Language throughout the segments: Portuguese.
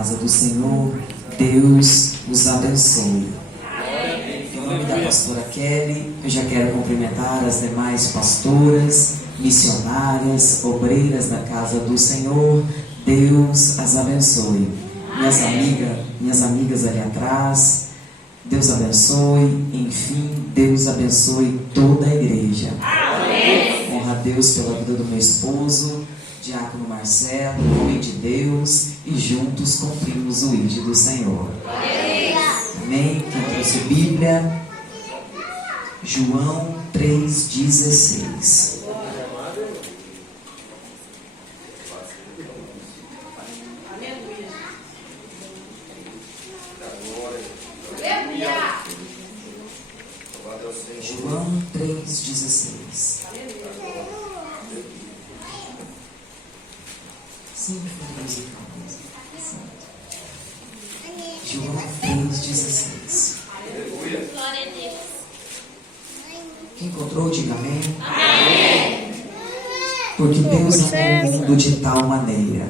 casa do Senhor, Deus os abençoe. Em nome da pastora Kelly, eu já quero cumprimentar as demais pastoras, missionárias, obreiras da casa do Senhor, Deus as abençoe. Minhas amigas ali atrás, Deus abençoe. Enfim, Deus abençoe toda a igreja. Amém. Honra a Deus pela vida do meu esposo, Diácono Marcelo, homem de Deus, e juntos cumprimos o ID do Senhor. Amém. Quem trouxe Bíblia? João 3,16. João 3,16. Sim, foi musical. João 3,16. Glória a Deus. Quem encontrou, diga amém. Amém. Porque Deus amou o mundo de tal maneira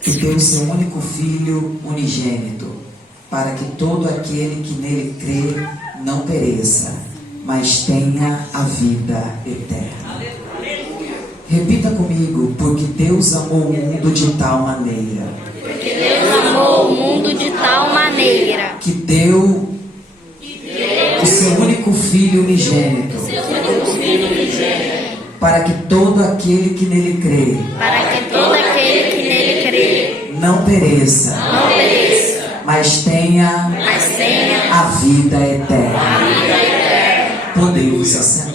que deu o seu único Filho unigênito, para que todo aquele que nele crê não pereça, mas tenha a vida eterna. Repita comigo: porque Deus amou o mundo de tal maneira. Porque Deus amou o mundo de tal maneira Que deu o seu único Filho unigênito, para que todo aquele que nele crê não pereça, mas tenha a vida eterna. Podemos assentar.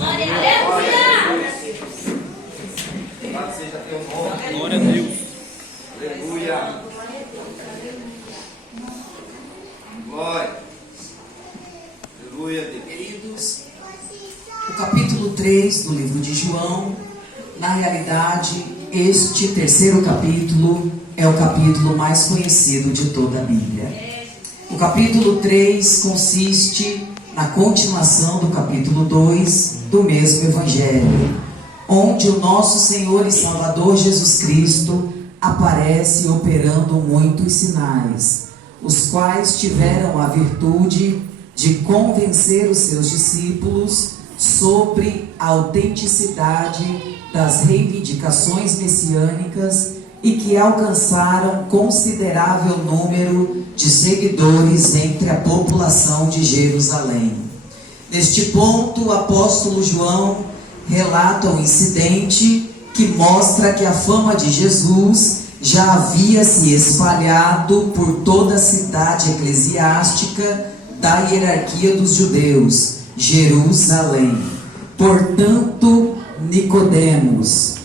Glória a Deus. Aleluia. Glória. Aleluia, Deus. Queridos, o capítulo 3 do livro de João, na realidade, este terceiro capítulo é o capítulo mais conhecido de toda a Bíblia. O capítulo 3 consiste na continuação do capítulo 2 do mesmo Evangelho, onde o nosso Senhor e Salvador Jesus Cristo aparece operando muitos sinais, os quais tiveram a virtude de convencer os seus discípulos sobre a autenticidade das reivindicações messiânicas e que alcançaram considerável número de seguidores entre a população de Jerusalém. Neste ponto, o apóstolo João relata um incidente que mostra que a fama de Jesus já havia se espalhado por toda a cidade eclesiástica da hierarquia dos judeus, Jerusalém. Portanto, Nicodemos,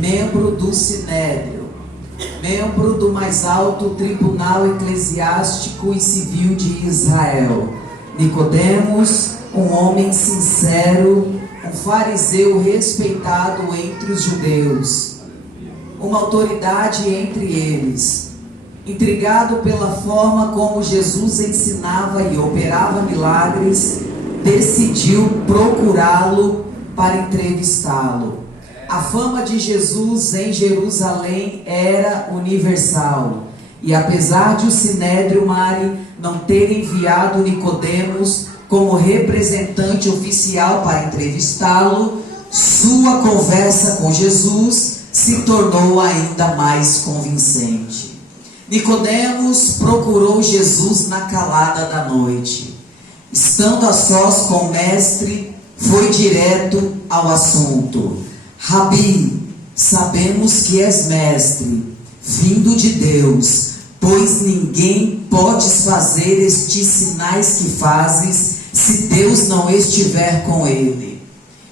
membro do Sinédrio, membro do mais alto tribunal eclesiástico e civil de Israel. Nicodemos, um homem sincero, um fariseu respeitado entre os judeus, uma autoridade entre eles, intrigado pela forma como Jesus ensinava e operava milagres, decidiu procurá-lo para entrevistá-lo. A fama de Jesus em Jerusalém era universal, e apesar de o Sinédrio Mari não ter enviado Nicodemos como representante oficial para entrevistá-lo, sua conversa com Jesus se tornou ainda mais convincente. Nicodemos procurou Jesus na calada da noite. Estando a sós com o mestre, foi direto ao assunto. Rabi, sabemos que és mestre, vindo de Deus, pois ninguém podes fazer estes sinais que fazes, se Deus não estiver com ele.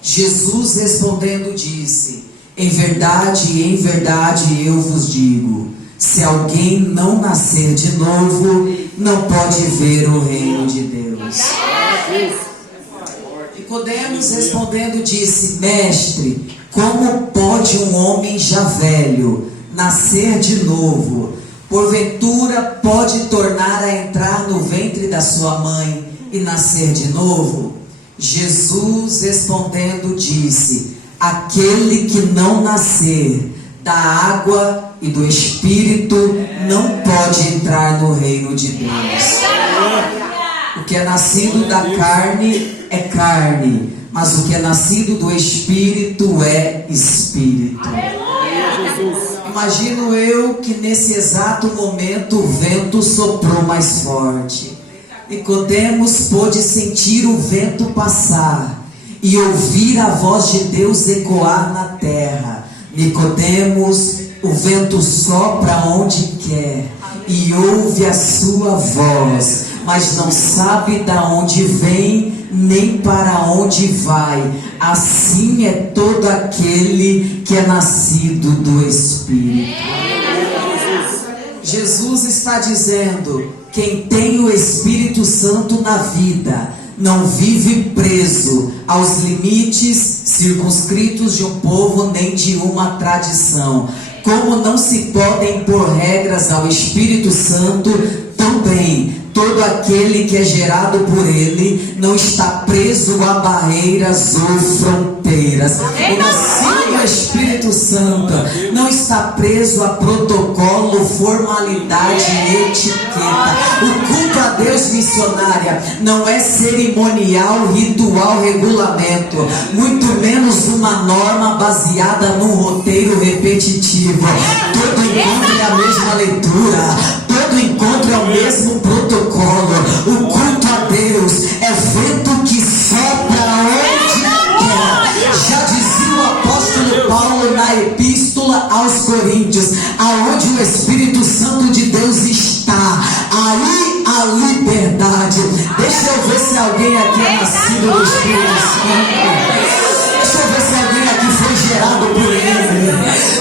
Jesus respondendo disse: em verdade eu vos digo, se alguém não nascer de novo, não pode ver o reino de Deus. Nicodemos respondendo disse: mestre, como pode um homem já velho nascer de novo? Porventura pode tornar a entrar no ventre da sua mãe e nascer de novo? Jesus respondendo disse: aquele que não nascer da água e do Espírito não pode entrar no reino de Deus. O que é nascido da carne é carne, mas o que é nascido do Espírito é Espírito. Imagino eu que nesse exato momento o vento soprou mais forte. Nicodemos pôde sentir o vento passar e ouvir a voz de Deus ecoar na terra. Nicodemos, o vento sopra onde quer e ouve a sua voz, mas não sabe de onde vem nem para onde vai. Assim é todo aquele que é nascido do Espírito. Jesus está dizendo: quem tem o Espírito Santo na vida não vive preso aos limites circunscritos de um povo nem de uma tradição. Como não se podem impor regras ao Espírito Santo, também todo aquele que é gerado por ele não está preso a barreiras ou fronteiras. O nascido do Espírito Santo não está preso a protocolo, formalidade e etiqueta. O culto a Deus, missionária, não é cerimonial, ritual, regulamento, muito menos uma norma baseada num roteiro repetitivo. Todo encontro é a mesma leitura, todo encontro é o mesmo protocolo. O culto a Deus é vento que sopra onde quer. Já dizia o apóstolo Paulo na epístola aos Coríntios: aonde o Espírito Santo de Deus está, aí a liberdade. Deixa eu ver se alguém aqui é nascido do Espírito Santo. Deixa eu ver se alguém aqui foi gerado por ele.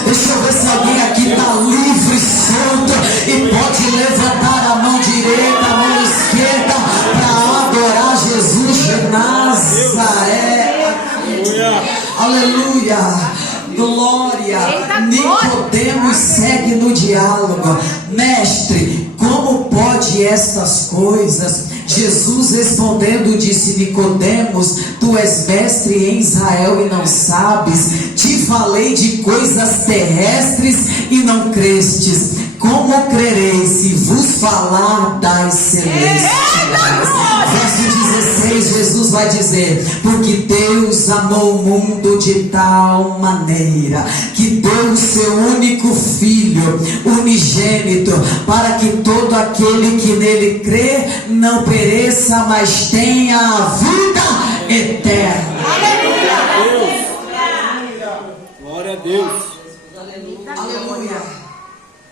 Deixa eu ver se alguém aqui está livre, solto e pode levantar a mão direita, a mão esquerda para adorar Jesus de Nazaré. Aleluia. Glória. Nicodemos segue no diálogo: mestre, como pode estas coisas? Jesus respondendo disse: Nicodemos, tu és mestre em Israel e não sabes? Te falei de coisas terrestres e não crestes. Como crereis se vos falar das celestiais? Verso 16, Jesus vai dizer: porque Deus amou o mundo de tal maneira que deu o seu único Filho unigênito, para que todo aquele que nele crê não pereça, mas tenha a vida eterna. Glória a Deus. Aleluia.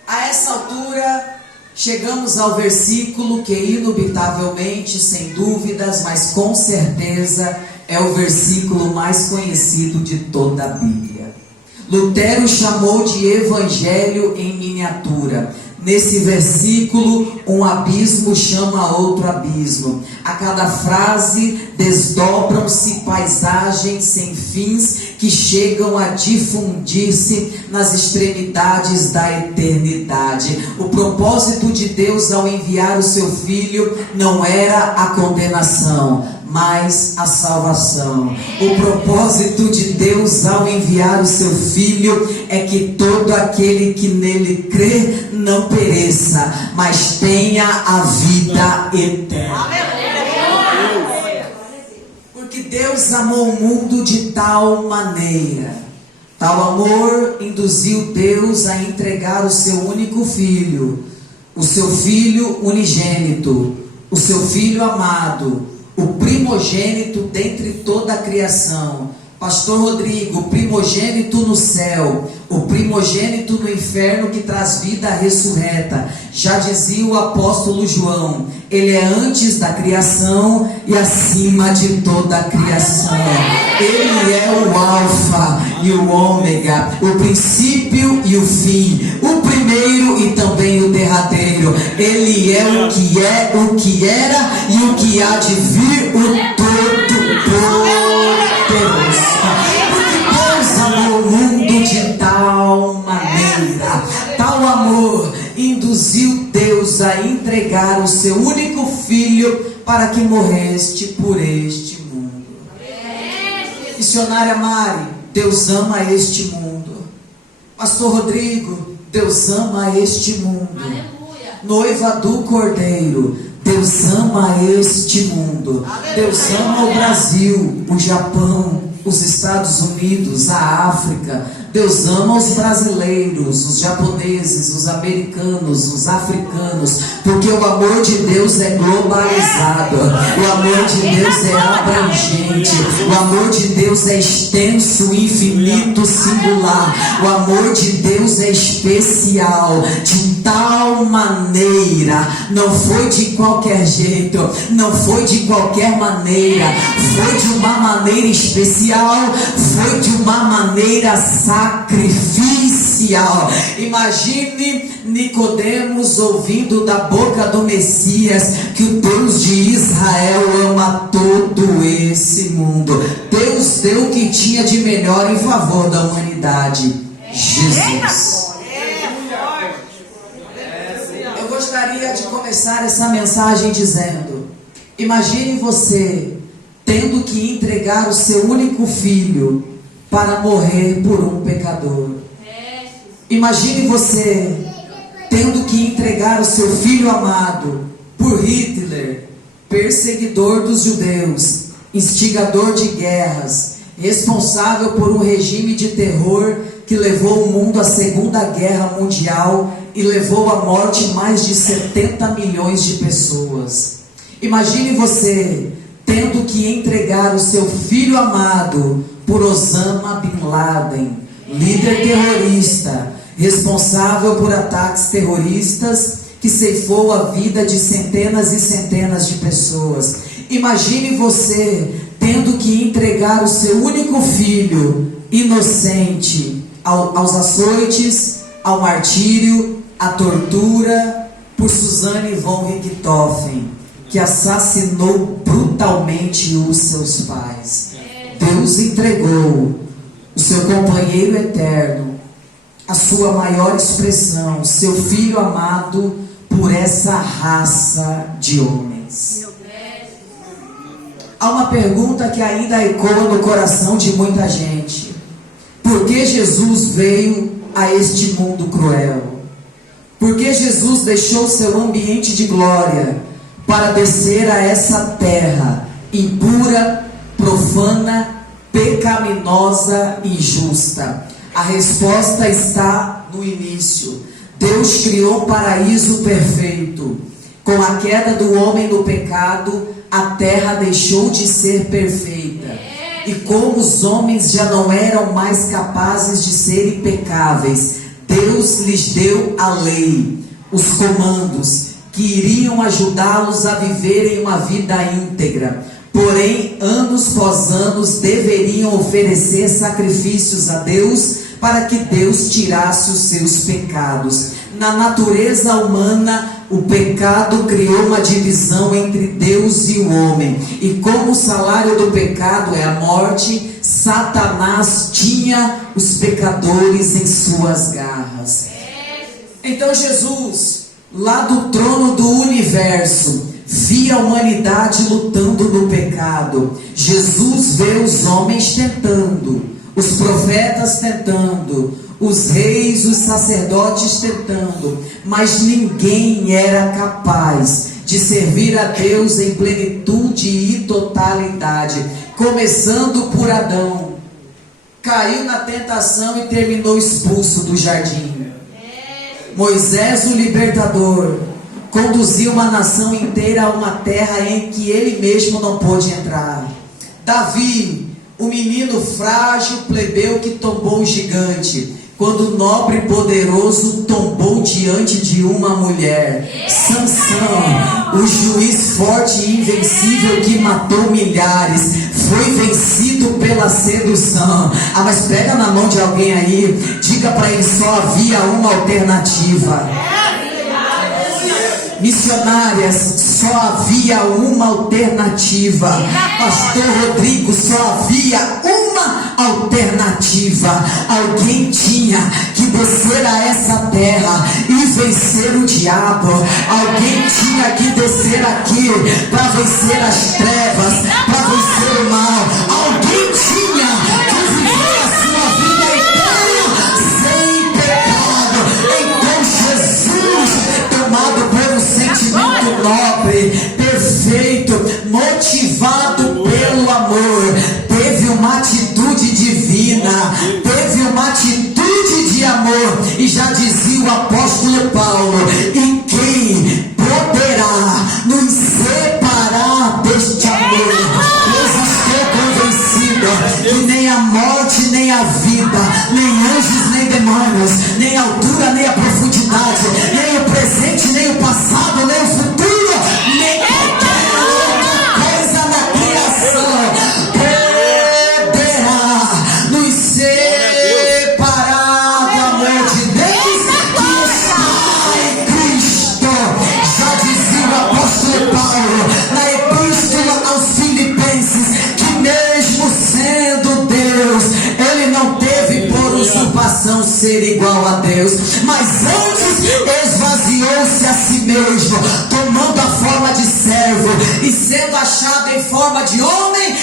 A essa altura, chegamos ao versículo que indubitavelmente, sem dúvidas, mas com certeza, é o versículo mais conhecido de toda a Bíblia. Lutero chamou de evangelho em miniatura. Nesse versículo, um abismo chama outro abismo. A cada frase desdobram-se paisagens sem fins que chegam a difundir-se nas extremidades da eternidade. O propósito de Deus ao enviar o seu Filho não era a condenação, mas a salvação. O propósito de Deus ao enviar o seu Filho é que todo aquele que nele crê não pereça, mas tenha a vida eterna. Porque Deus amou o mundo de tal maneira. Tal amor induziu Deus a entregar o seu único Filho, o seu Filho unigênito, o seu Filho amado, o primogênito dentre toda a criação. Pastor Rodrigo, o primogênito no céu, o primogênito no inferno que traz vida ressurreta. Já dizia o apóstolo João: ele é antes da criação e acima de toda a criação. Ele é o alfa e o ômega, o princípio e o fim, o primeiro e também o derradeiro. Ele é, o que era e o que há de vir, o Todo-Poderoso. Porque Deus amou o mundo de tal maneira. Tal amor induziu Deus a entregar o seu único Filho para que morreste por este mundo. Missionária Mari, Deus ama este mundo. Pastor Rodrigo, Deus ama este mundo. Noiva do Cordeiro, Deus ama este mundo. Deus ama o Brasil, o Japão, os Estados Unidos, a África. Deus ama os brasileiros, os japoneses, os americanos, os africanos, porque o amor de Deus é globalizado, o amor de Deus é abrangente, o amor de Deus é extenso, infinito, singular, o amor de Deus é especial, de tal maneira, não foi de qualquer jeito, não foi de qualquer maneira, foi de uma maneira especial, foi de uma maneira sacrificial. Imagine Nicodemos ouvindo da boca do Messias que o Deus de Israel ama todo esse mundo. Deus deu o que tinha de melhor em favor da humanidade: Jesus. Eu gostaria de começar essa mensagem dizendo: imagine você tendo que entregar o seu único filho para morrer por um pecador. Imagine você tendo que entregar o seu filho amado por Hitler, perseguidor dos judeus, instigador de guerras, responsável por um regime de terror que levou o mundo à Segunda Guerra Mundial e levou à morte mais de 70 milhões de pessoas. Imagine você tendo que entregar o seu filho amado por Osama Bin Laden, líder terrorista, responsável por ataques terroristas que ceifou a vida de centenas e centenas de pessoas. Imagine você tendo que entregar o seu único filho, inocente, aos açoites, ao martírio, à tortura, por Suzanne von Richthofen, que assassinou brutalmente os seus pais. Deus entregou o seu companheiro eterno, a sua maior expressão, seu filho amado, por essa raça de homens. Há uma pergunta que ainda ecoa no coração de muita gente: por que Jesus veio a este mundo cruel? Por que Jesus deixou seu ambiente de glória para descer a essa terra impura, profana, pecaminosa e injusta? A resposta está no início. Deus criou um paraíso perfeito. Com a queda do homem no pecado, a terra deixou de ser perfeita. E como os homens já não eram mais capazes de ser impecáveis, Deus lhes deu a lei, os comandos, que iriam ajudá-los a viverem uma vida íntegra. Porém, anos após anos, deveriam oferecer sacrifícios a Deus para que Deus tirasse os seus pecados. Na natureza humana, o pecado criou uma divisão entre Deus e o homem. E como o salário do pecado é a morte, Satanás tinha os pecadores em suas garras. Então Jesus, lá do trono do universo, via a humanidade lutando no pecado. Jesus vê os homens tentando, os profetas tentando, os reis, os sacerdotes tentando, mas ninguém era capaz de servir a Deus em plenitude e totalidade. Começando por Adão, caiu na tentação e terminou expulso do jardim. Moisés, o libertador, conduziu uma nação inteira a uma terra em que ele mesmo não pôde entrar. Davi, o menino frágil plebeu que tombou o gigante, quando o nobre e poderoso tombou diante de uma mulher. Sansão, o juiz forte e invencível que matou milhares, foi vencido pela sedução. Mas pega na mão de alguém aí, diga para ele: só havia uma alternativa. Missionárias, só havia uma alternativa. Pastor Rodrigo, só havia uma alternativa. Alguém tinha que descer a essa terra e vencer o diabo. Alguém tinha que descer aqui para vencer as trevas, para vencer o mal. Alguém tinha que viver a sua vida inteira sem nobre, perfeito, motivado pelo amor. Teve uma atitude divina, teve uma atitude de amor. E já dizia o apóstolo Paulo: e quem poderá nos separar deste amor? Eu estou convencido que nem a morte, nem a vida, nem anjos, nem demônios, nem a altura, nem a profundidade, nem o presente, nem o passado, nem o futuro, nem qualquer outra coisa na criação poderá nos separar do amor de Deus que está em Cristo. Já dizia o apóstolo Paulo na epístola aos Filipenses que mesmo sendo Deus, ele não teve por usurpação ser igual a Deus, mas antes esvaziou-se a si mesmo, tomando a forma de servo, e sendo achado em forma de homem,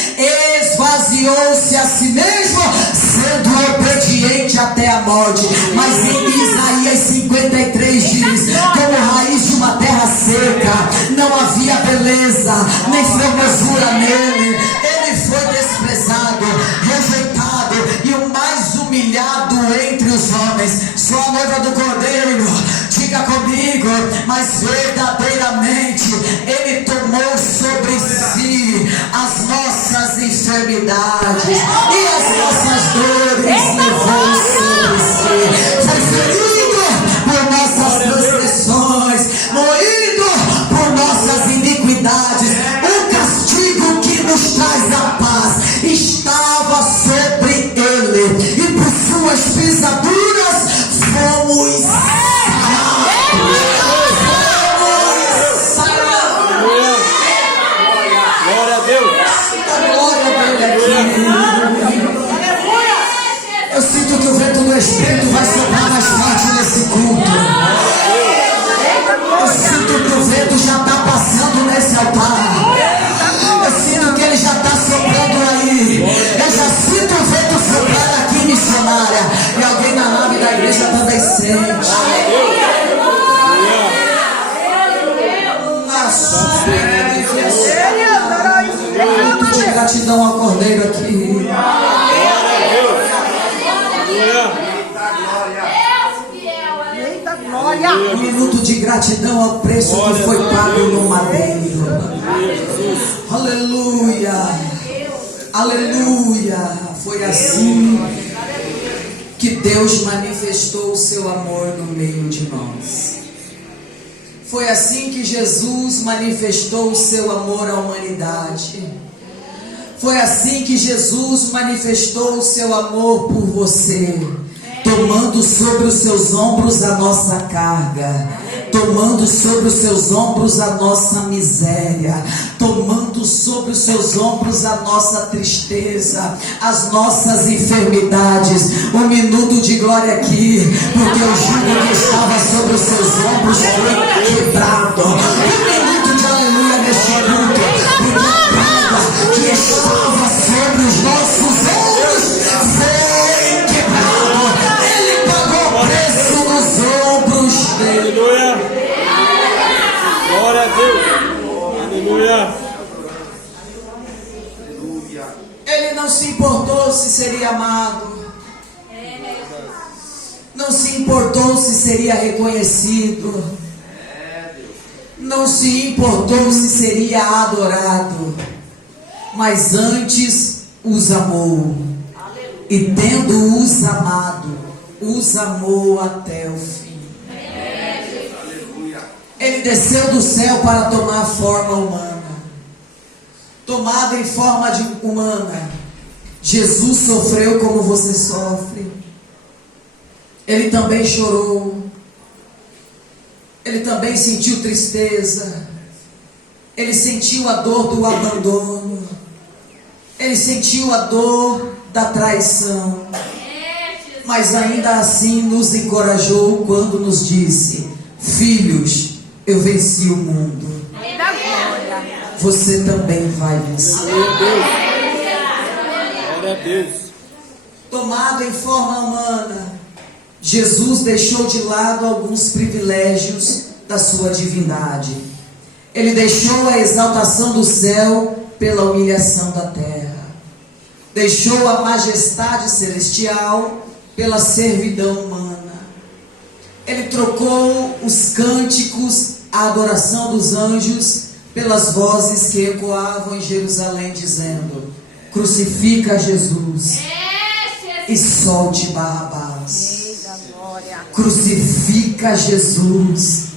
esvaziou-se a si mesmo, sendo obediente até a morte. Mas em Isaías 53 diz: como raiz de uma terra seca, não havia beleza nem formosura nele. Ele foi desprezado, rejeitado e o mais humilhado entre os homens. Sou a noiva do Cordeiro, diga comigo. Mas verdadeiramente ele tomou sobre si as nossas enfermidades e as nossas dores levou sobre si. Foi ferido por nossas transgressões, moído por nossas iniquidades. O castigo que nos traz a paz estava sobre ele, e por suas pisaduras fomos sarados. Glória a Deus. A glória dele aqui. Eu sinto que o vento do Espírito vai soprar mais forte nesse culto. Eu sinto que o vento já está passando nesse altar. Eu sinto que ele já está soprando aí. Eu já sinto o vento soprar aqui, missionária. E alguém na nave da igreja também sente. Muito de gratidão ao Cordeiro aqui. Um minuto de gratidão ao preço que foi pago no madeiro. Aleluia. Aleluia. Foi assim que Deus manifestou o seu amor no meio de nós. Foi assim que Jesus manifestou o seu amor à humanidade. Foi assim que Jesus manifestou o seu amor por você, tomando sobre os seus ombros a nossa carga, tomando sobre os seus ombros a nossa miséria, tomando sobre os seus ombros a nossa tristeza, as nossas enfermidades. Um minuto de glória aqui, porque o jugo que estava sobre os seus ombros foi quebrado. Um minuto de aleluia neste culto, porque a carga que estava sobre os nossos ombros foi quebrado. Ele pagou o preço nos ombros dele. Aleluia. Glória a Deus. Aleluia. Ele não se importou se seria amado, não se importou se seria reconhecido, não se importou se seria adorado, mas antes os amou, e tendo-os amado, os amou até o fim. Ele desceu do céu para tomar forma humana. Tomado em forma de humana, Jesus sofreu como você sofre. Ele também chorou. Ele também sentiu tristeza. Ele sentiu a dor do abandono. Ele sentiu a dor da traição. Mas ainda assim nos encorajou quando nos disse: filhos, eu venci o mundo. Você também vai vencer. Glória a Deus. Tomado em forma humana, Jesus deixou de lado alguns privilégios da sua divindade. Ele deixou a exaltação do céu pela humilhação da terra. Deixou a majestade celestial pela servidão humana. Ele trocou os cânticos, a adoração dos anjos, pelas vozes que ecoavam em Jerusalém, dizendo: crucifica Jesus e solte Barrabás. Crucifica Jesus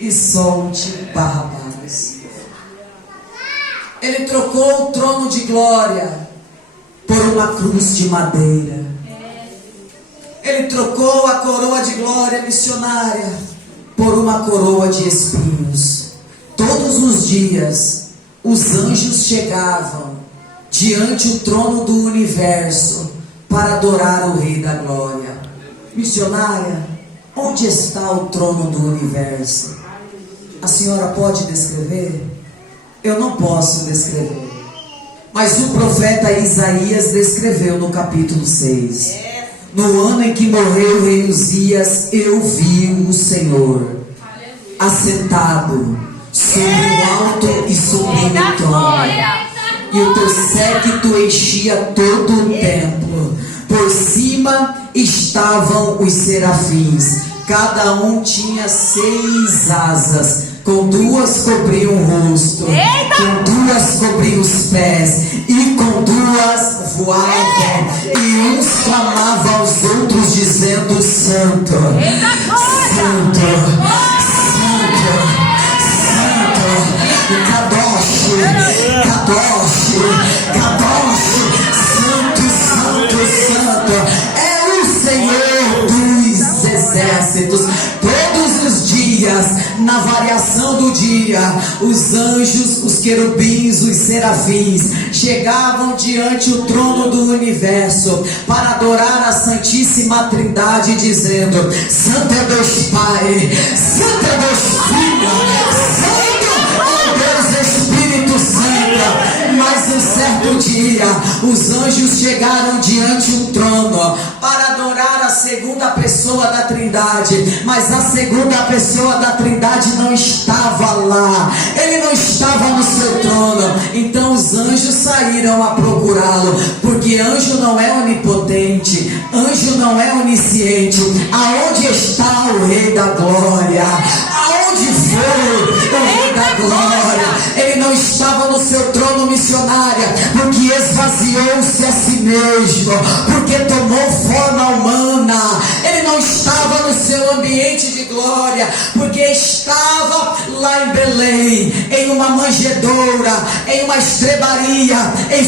e solte Barrabás. Ele trocou o trono de glória por uma cruz de madeira. Ele trocou a coroa de glória missionária por uma coroa de espinhos. Todos os dias os anjos chegavam diante do trono do universo para adorar o Rei da Glória. Missionária, onde está o trono do universo? A senhora pode descrever? Eu não posso descrever. Mas o profeta Isaías descreveu no capítulo 6. No ano em que morreu o rei Uzias, eu vi o Senhor assentado sobre o alto e sublime trono, e o teu séquito enchia todo o templo. Por cima estavam os serafins, cada um tinha 6 asas, com 2 cobriam o rosto, com 2 cobriam os pés, e com 2 voavam, e uns clamavam aos outros dizendo: Santo, Santo, Santo, Santo, Kadosh, Kadosh, Kadosh, Santo, Santo, Santo, é o Senhor dos exércitos. Todos os dias, na variação do dia, os anjos, os querubins, os serafins chegavam diante do trono do universo para adorar a Santíssima Trindade, dizendo: Santo é Deus Pai, Santo é Deus Filho, Santo é Deus Espírito Santo. Mas um certo dia, os anjos chegaram diante do trono para adorar a segunda pessoa da Trindade, mas a segunda pessoa da Trindade não estava lá, ele não estava no seu trono. Então os anjos saíram a procurá-lo, porque anjo não é onipotente, anjo não é onisciente. Aonde está o Rei da Glória? Aonde foi o Rei da Glória? Ele não estava no seu trono, missionária, porque esvaziou-se a si mesmo, porque tomou forma humana. Ele não estava no seu ambiente de glória, porque estava lá em Belém, em uma manjedoura, em uma estrebaria, em